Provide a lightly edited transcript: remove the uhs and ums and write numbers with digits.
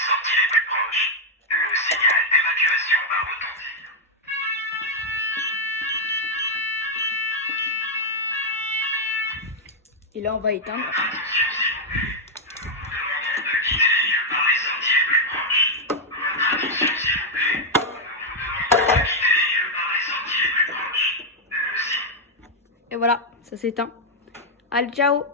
Sorties les plus proches. Le signal d'évacuation va retentir. Et là, on va éteindre. Attention s'il vous plaît. Nous vous demandons de quitter les lieux par les sorties les plus proches. Votre attention s'il vous plaît. Nous vous demandons de quitter les lieux par les sorties les plus proches. Le signal. Et voilà, ça s'éteint. Allez, ciao!